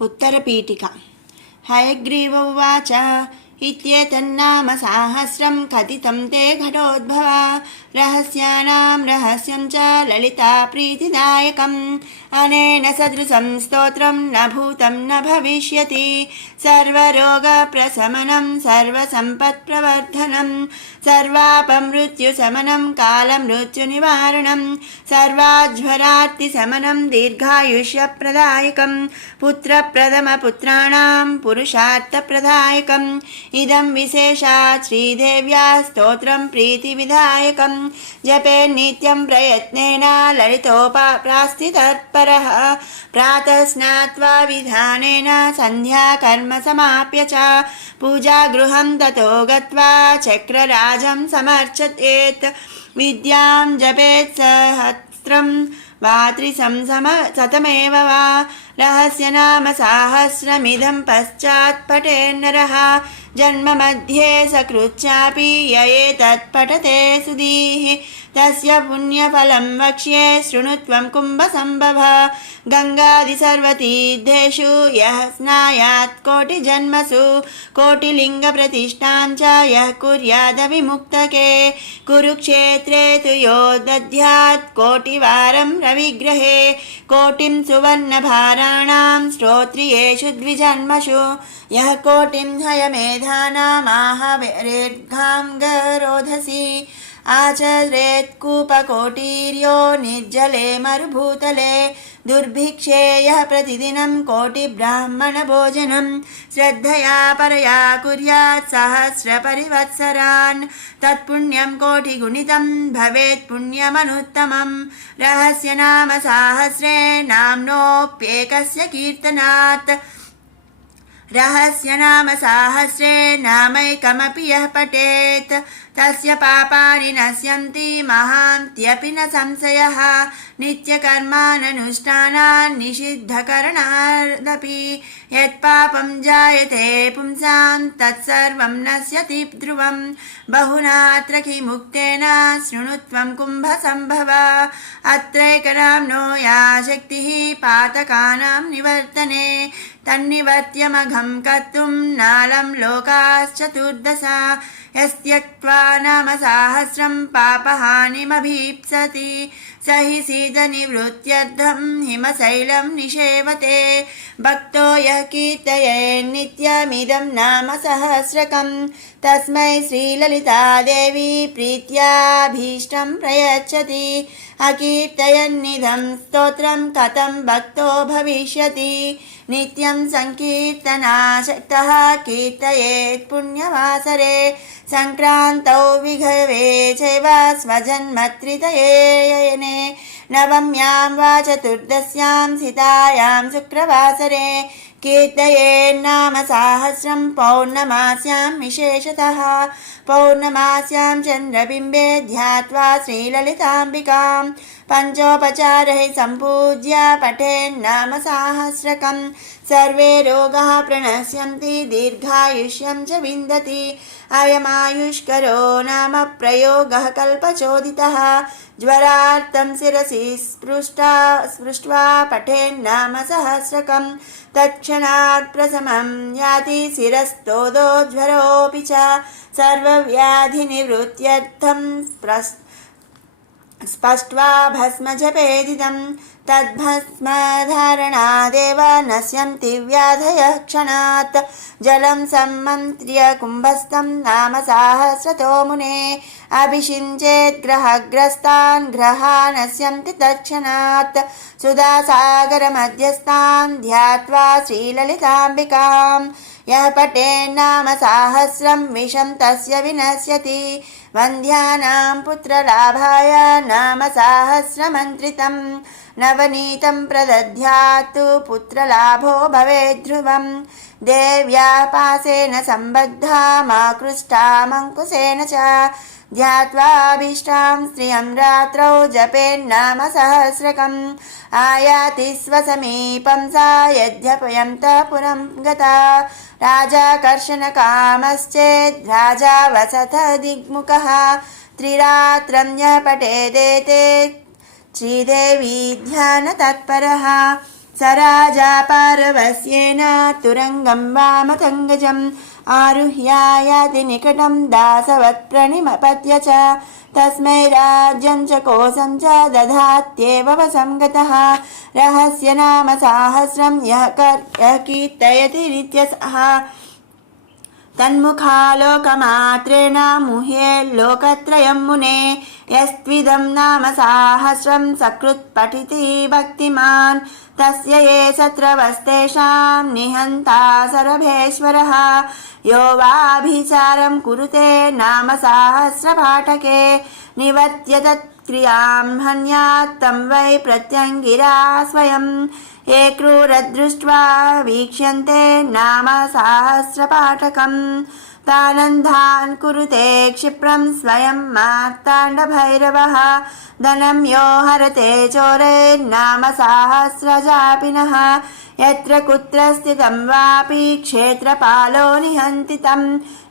उत्तरपीठिका। हयग्रीव उवाच इत्येतन्नाम साहस्रं कथितं ते घटोद्भवा रहस्यानां रहस्यं च ललिता प्रीतिदायकम् अनेन सदृशं स्तोत्रं न भूतं न भविष्यति सर्वरोगप्रशमनं सर्वसम्पत्प्रवर्धनं सर्वापमृत्युशमनं कालमृत्युनिवारणं सर्वाज्वरार्तिशमनं दीर्घायुष्यप्रदायकं पुत्रप्रथमपुत्राणां पुरुषार्थप्रदायकम् इदं विशेषात् श्रीदेव्या स्तोत्रं प्रीतिविधायकं जपे नित्यं प्रयत्नेन ललितोपाप्रास्थितत्परः प्रातः स्नात्वा विधानेन सन्ध्याकर्म समाप्य च पूजागृहं ततो गत्वा चक्रराजं समर्चयेत् विद्यां जपेत् सहस्रं वा त्रिशतमेव वा रहस्यनाम साहस्रमिदं पश्चात् पठेन्नरः जन्म मध्ये सकृच्चापि य एतत्पठते सुधीः तस्य पुण्यफलं वक्ष्ये शृणुत्वं कुम्भसम्भव गङ्गादिसर्वतीर्थेषु यः स्नायात् कोटिजन्मसु कोटिलिङ्गप्रतिष्ठां च यः कुर्यादविमुक्तके कुरुक्षेत्रे तु यो दद्यात् कोटिवारं रविग्रहे कोटिं सुवर्णभाराणां श्रोत्रियेषु द्विजन्मषु यः कोटिं हयमेधानामाहवेर्गां गरोधसि आचरेत्कूपकोटिर्यो निर्जले मरुभूतले दुर्भिक्षे यः प्रतिदिनं कोटिब्राह्मणभोजनं श्रद्धया परया कुर्यात् सहस्रपरिवत्सरान् तत्पुण्यं कोटिगुणितं भवेत् पुण्यमनुत्तमं रहस्यनाम साहस्रे नाम्नोऽप्येकस्य कीर्तनात् रहस्यनाम साहस्रे नामैकमपि यः पठेत् तस्य पापानि नश्यन्ति महान्त्यपि न संशयः नित्यकर्माननुष्ठानान् निषिद्धकरणादपि यत्पापं जायते पुंसां तत्सर्वं नश्यति ध्रुवं बहुनात्र किमुक्तेन शृणुत्वं कुम्भसम्भव अत्रैकनाम्नो या शक्तिः पातकानां निवर्तने तन्निवर्त्यमघं कर्तुं नालं लोकाश्चतुर्दश यस्त्यक्त्वा नाम साहस्रं पापहानिमभीप्सति स हि सीदनिवृत्त्यर्थं हिमशैलं निषेवते भक्तो यः कीर्तयेन्नित्यमिदं नाम सहस्रकं तस्मै श्रीललितादेवी प्रीत्याभीष्टं प्रयच्छति अकीर्तयन्निदं स्तोत्रं कथं भक्तो भविष्यति नित्यं संकीर्तनाशक्तः कीर्तयेत् पुण्यवासरे संक्रान्तौ विघवे चैव स्वजन्मत्रितये नवम्यां वा चतुर्दश्यां सितायां शुक्रवासरे कीर्तयेन्नाम साहस्रं पौर्णमास्यां विशेषतः पौर्णमास्यां चन्द्रबिम्बे ध्यात्वा श्रीललिताम्बिकां पञ्चोपचारैः सम्पूज्य पठेन्नाम साहस्रकं सर्वे रोगाः प्रणश्यन्ति दीर्घायुष्यं च विन्दति अयमायुष्करो नाम प्रयोगः कल्पचोदितः ज्वरार्तं शिरसि स्पृष्ट्वा पठेन्नाम सहस्रकं तत्क्षणात् प्रशमं याति शिरस्तोदोज्वरोऽपि च सर्वव्याधिनिवृत्त्यर्थं स्पष्ट्वा भस्मजपेदिदं तद्भस्मधारणादेव नश्यन्ति व्याधयः क्षणात् जलं सम्मन्त्र्य कुम्भस्थं नाम साहस्रतो मुने अभिषिञ्चेत् ग्रहग्रस्तान् ग्रहा नश्यन्ति तत्क्षणात् सुधासागरमध्यस्थान् ध्यात्वा श्रीललिताम्बिकां यः पठेन्नाम साहस्रं विषं तस्य विनश्यति वन्ध्यानां पुत्रलाभाय नाम सहस्रमन्त्रितं नवनीतं प्रदध्यातु पुत्रलाभो भवेद्ध्रुवं देव्या पासेन सम्बद्धा माकृष्टामङ्कुशेन च ध्यात्वाभीष्टां स्त्रियं रात्रौ जपेन्नाम सहस्रकम् आयाति स्वसमीपं सा यद्यपयन्तपुरं गता राजाकर्षणकामश्चेद् राजा वसथ दिग्मुखः त्रिरात्रं यः पठेदेते श्रीदेवी ध्यानतत्परः स राजा पारवस्येन तुरङ्गं वामतङ्गजम् आरुह्यायाति निकटं दासवत् प्रणिपत्य च तस्मै राज्यं च कोशं च दधात्येव वसंगतः रहस्य नाम साहस्रं यः कीर्तयति नित्यसः तन्मुखालोकमात्रेण मुह्ये लोकत्रयं मुने यस्त्विदं नाम साहस्रं सकृत् पठिति भक्तिमान् तस्य ये शत्रवस्तेषां निहन्ता सरभेश्वरः यो वाभिचारं कुरुते नाम सहस्रपाठके निवर्त्य तत्क्रियां हन्यात् तं वै प्रत्यङ्गिरा स्वयं ये क्रूरदृष्ट्वा वीक्ष्यन्ते नाम सहस्रपाठकम् तानन्धान् कुरुते क्षिप्रं स्वयं मार्ताण्डभैरवः धनं यो हरते चोरैर्नाम सहस्रजापिनः यत्र कुत्र स्थितं वापि क्षेत्रपालो निहन्ति तं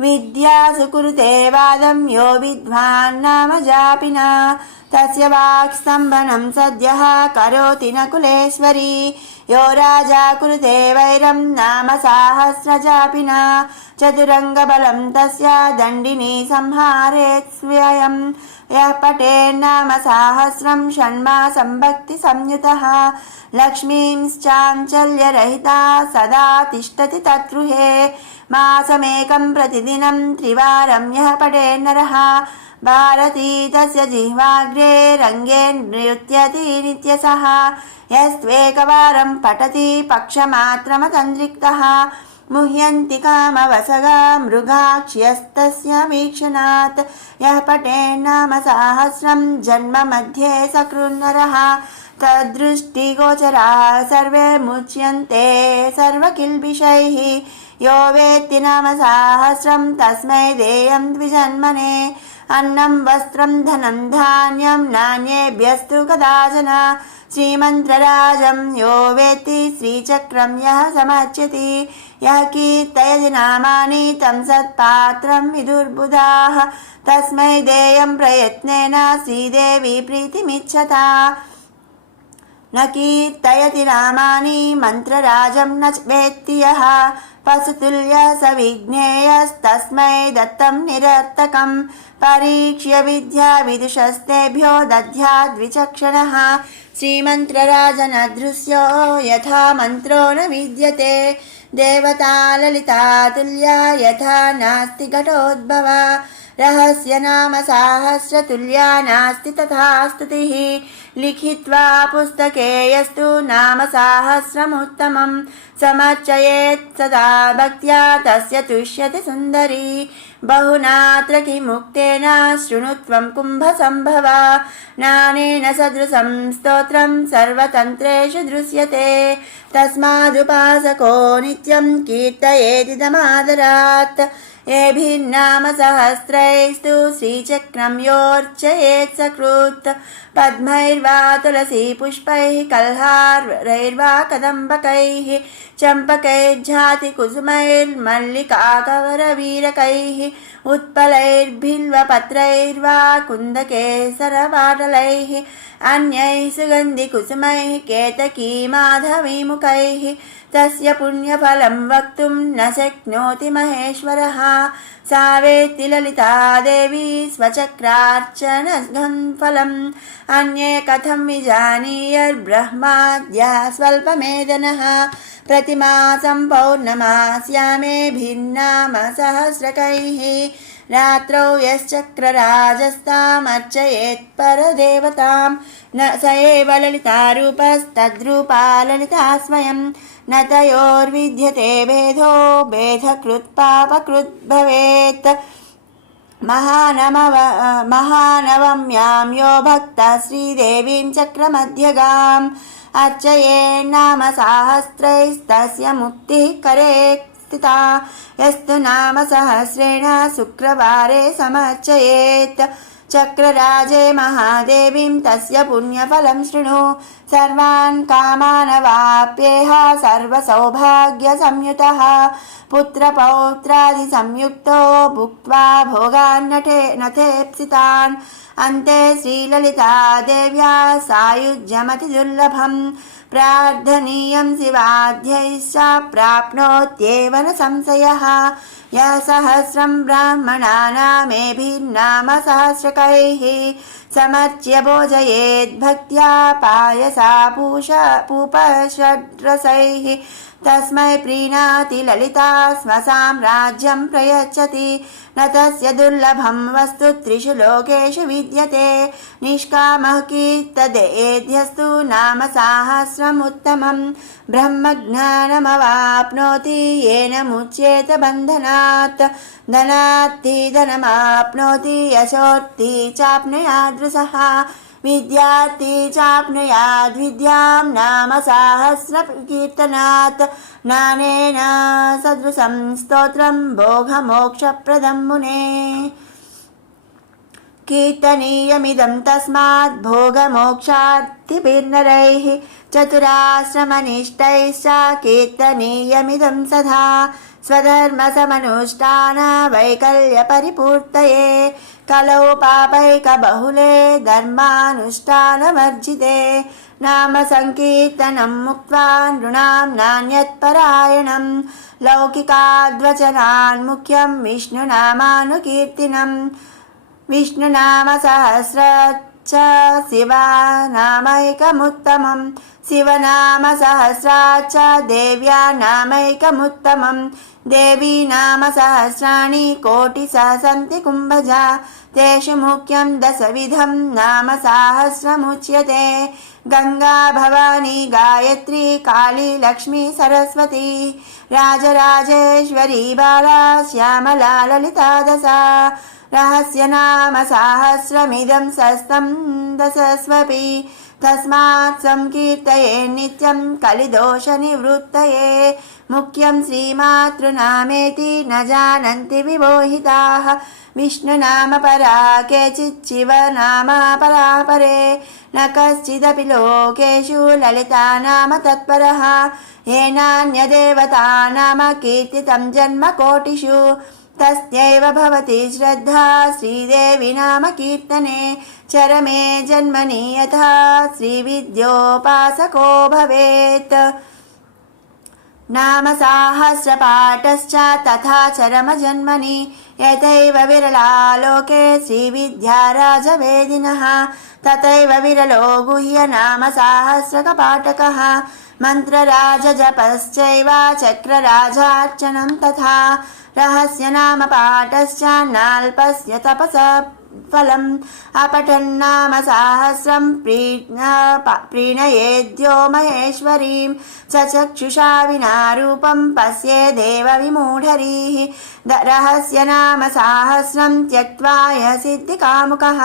विद्यासु कुरुते वादं यो विद्वान् नाम जापिना तस्य वाक्स्तम्भनं सद्यः करोति न कुलेश्वरी यो राजा कुरुते वैरं नाम सहस्रजापिना चतुरङ्गबलं तस्य दण्डिनी संहारेत् स्वयं यः पठेन्नाम सहस्रं षण्मासं भक्तिसंयुतः लक्ष्मींश्चाञ्चल्यरहिता सदा तिष्ठति तद्गृहे मासमेकं प्रतिदिनं त्रिवारं यः पठेन्नरः भारती तस्य जिह्वाग्रे रङ्गे नृत्यति नित्यसः यस्त्वेकवारं पठति पक्षमात्रमतन्द्रिक्तः मुह्यन्ति कामवसगा मृगाक्ष्यस्तस्य वीक्षणात् यः पठेन्नाम सहस्रं जन्म मध्ये सकृन्नरः तद्दृष्टिगोचराः सर्वे मुच्यन्ते सर्वकिल्बिषैः यो वेत्ति नाम सहस्रं तस्मै देयं द्विजन्मने अन्नं वस्त्रं धनं धान्यं नान्येभ्यस्तु कदाचन श्रीमन्त्रराजं यो वेत्ति श्रीचक्रं यः समर्च्यति यः कीर्तयति नामानि तं सत्पात्रं विदुर्बुधाः तस्मै देयं प्रयत्नेन श्रीदेवी प्रीतिमिच्छता न कीर्तयति नामानि मन्त्रराजं न वेत्ति यः पशुतुल्यः स विज्ञेयस्तस्मै दत्तं निरर्थकं परीक्ष्य विद्या विदुषस्तेभ्यो दद्याद्विचक्षणः श्रीमन्त्रराजनदृश्यो यथा मन्त्रो न विद्यते देवता ललिता तुल्या यथा नास्ति घटोद्भवा रहस्य नाम सहस्रतुल्या नास्ति तथा स्तुतिः लिखित्वा पुस्तके यस्तु नाम सहस्रमुत्तमं समर्चयेत् सदा भक्त्या तस्य तुष्यति सुन्दरी बहुनात्र किमुक्तेन शृणुत्वं कुम्भसम्भवा नानेन सदृशं स्तोत्रं सर्वतन्त्रेषु दृश्यते तस्मादुपासको नित्यं कीर्तयेदिदमादरात् एभिर्नाम सहस्रैस्तु श्रीचक्रं योऽर्चयेत् सकृत् पद्मैर्वा तुलसीपुष्पैः कल्हारैर्वा कदम्बकैः चम्पकैर्झातिकुसुमैर्मल्लिकाकवरवीरकैः उत्पलैर्बिल्वपत्रैर्वा कुन्दकेसरपाटलैः अन्यैः सुगन्धिकुसुमैः केतकीमाधवीमुखैः तस्य पुण्यफलं वक्तुं न शक्नोति महेश्वरः सा वेत्ति ललिता देवी स्वचक्रार्चनघं फलम् अन्ये कथं विजानीयर्ब्रह्माद्यः स्वल्पमेधनः प्रतिमासं पौर्णमास्यामेभिर्नाम सहस्रकैः रात्रौ यश्चक्रराजस्तामर्चयेत् परदेवतां न स एव ललितारूपस्तद्रूपा ललिता स्वयं न तयोर्विद्यते भेदो भेदकृत् पापकृत् भवेत् महानवम्यां यो भक्तः श्रीदेवीं चक्रमध्यगाम् अर्चयेन्नाम सहस्रैस्तस्य मुक्तिः करे स्थिता यस्तु नाम सहस्रेण शुक्रवारे समर्चयेत् चक्रराजे महादेवीं तस्य पुण्यफलं शृणु सर्वान् कामानवाप्येह सर्वसौभाग्यसंयुतः पुत्रपौत्रादिसंयुक्तो भुक्त्वा भोगान् नथेप्सितान् अन्ते श्रीललिता देव्या सायुज्यमतिदुर्लभं प्रार्थनीयं शिवाद्यैश्च प्राप्नोत्येव न संशयः यः सहस्रं ब्राह्मणानामेभिर्नाम सहस्रकैः समर्च्य भोजयेद्भक्त्या पायसा पूपषड्रसैः तस्मै प्रीणाति ललिता स्म साम्राज्यं प्रयच्छति न तस्य दुर्लभं वस्तु त्रिषु लोकेषु विद्यते निष्कामः कीर्तयेद्यस्तु नाम सहस्रमुत्तमं ब्रह्मज्ञानमवाप्नोति येन मुच्येत बन्धनात् धनार्थी धनमाप्नोति यशोर्थी चाप्नुयादृशः विद्यार्थी चाप्नुयाद्विद्यां नाम सहस्रकीर्तनात् नानेन सदृशं स्तोत्रं भोगमोक्षप्रदं मुने कीर्तनीयमिदं तस्मात् भोगमोक्षार्थिभिर्नरैः चतुराश्रमनिष्ठैश्च कीर्तनीयमिदं सदा स्वधर्मसमनुष्ठान वैकल्यपरिपूर्तये कलौ पापैकबहुले धर्मानुष्ठानवर्जिते नाम संकीर्तनं मुक्त्वा नृणां नान्यत्परायणं लौकिकाद्वचनान् मुख्यं विष्णुनामानुकीर्तनं विष्णुनाम सहस्रच्च शिवनामैकमुत्तमं शिवनाम सहस्राच्च देव्या नामैकमुत्तमं देवी नाम सहस्राणि कोटिशः सन्ति कुम्भजा तेषु मुख्यं दशविधं नाम सहस्रमुच्यते गंगा भवानी गायत्री काली लक्ष्मी सरस्वती राजराजेश्वरी बाला श्यामला ललिता दशा रहस्य नाम सहस्रमिदं शस्तं दशस्वपि तस्मात् संकीर्तये नित्यं कलिदोषनिवृत्तये मुख्यं श्रीमातृनामेति न जानन्ति विमोहिताः विष्णुनाम परा केचित् शिवनाम परा परे न कश्चिदपि लोकेषु ललिता नाम तत्परः येनान्यदेवता नाम कीर्तितं जन्मकोटिषु तस्यैव भवति श्रद्धा श्रीदेवी नाम कीर्तने चरमे जन्मनि यथा श्रीविद्योपासको भवेत् नाम सहस्रपाठश्च तथा चरमजन्मनि यथैव विरला लोके श्रीविद्याराजवेदिनः तथैव विरलो गुह्य नाम सहस्रकपाटकः मन्त्रराजजपश्चैव चक्रराजार्चनं तथा रहस्य नाम पाठश्च नाल्पस्य तपसा फलम् अपठन्नाम सहस्रं प्रीणयेद्यो महेश्वरीं चक्षुषा विना रूपं पश्येदेव विमूढरीः रहस्य नाम सहस्रं त्यक्त्वा यः सिद्धिकामुकः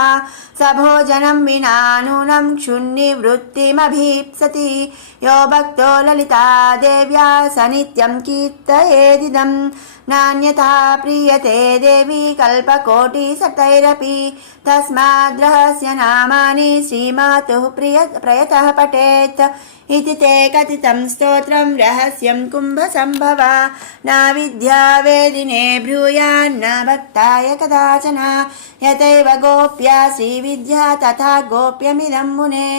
स भोजनं विना नूनं क्षुन्निवृत्तिमभीप्सति यो भक्तो ललिता देव्या स नित्यं कीर्तयेदिदं नान्यथा प्रीयते देवी कल्पकोटिशतैरपि तस्माद्रहस्य नामानि श्रीमातुः प्रयतः पठेत् इति ते कथितं स्तोत्रं रहस्यं कुम्भसम्भवा न विद्यावेदिने ब्रूयान्न भक्ताय कदाचन यथैव गोप्या श्रीविद्या तथा गोप्यमिदं मुने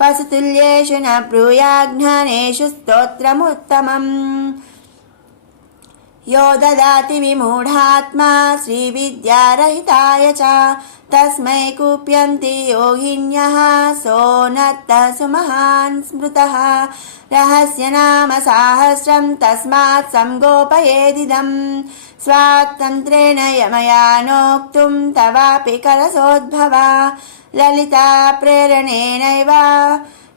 पशुतुल्येषु न ब्रूयाज्ञानेषु स्तोत्रमुत्तमम् यो ददाति विमूढात्मा श्रीविद्यारहिताय च तस्मै कुप्यन्ति योगिन्यः सोऽनर्थः सुमहान् स्मृतः रहस्य नाम सहस्रं तस्मात् संगोपयेदिदं स्वातन्त्र्येण यमया नोक्तुं तवापि कलशोद्भवा ललिता प्रेरणेनैव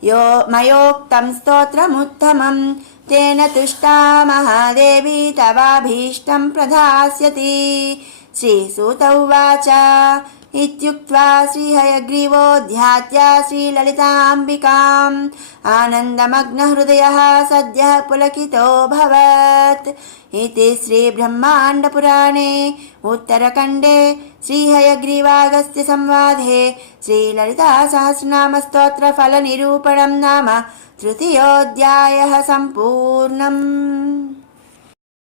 यो मयोक्तं स्तोत्रमुत्तमम् तेन तुष्टा महादेवी तवाभीष्टं प्रदास्यति श्रीसूत उवाच इत्युक्त्वा श्रीहयग्रीवो ध्यात्या श्रीललिताम्बिकाम् आनन्दमग्नहृदयः सद्यः पुलकितोऽभवत् इति श्रीब्रह्माण्डपुराणे उत्तरखण्डे श्रीहयग्रीवागस्त्यसंवादे श्रीललितासहस्रनामस्तोत्रफलनिरूपणं नाम तृतीयोऽध्यायः सम्पूर्णम्।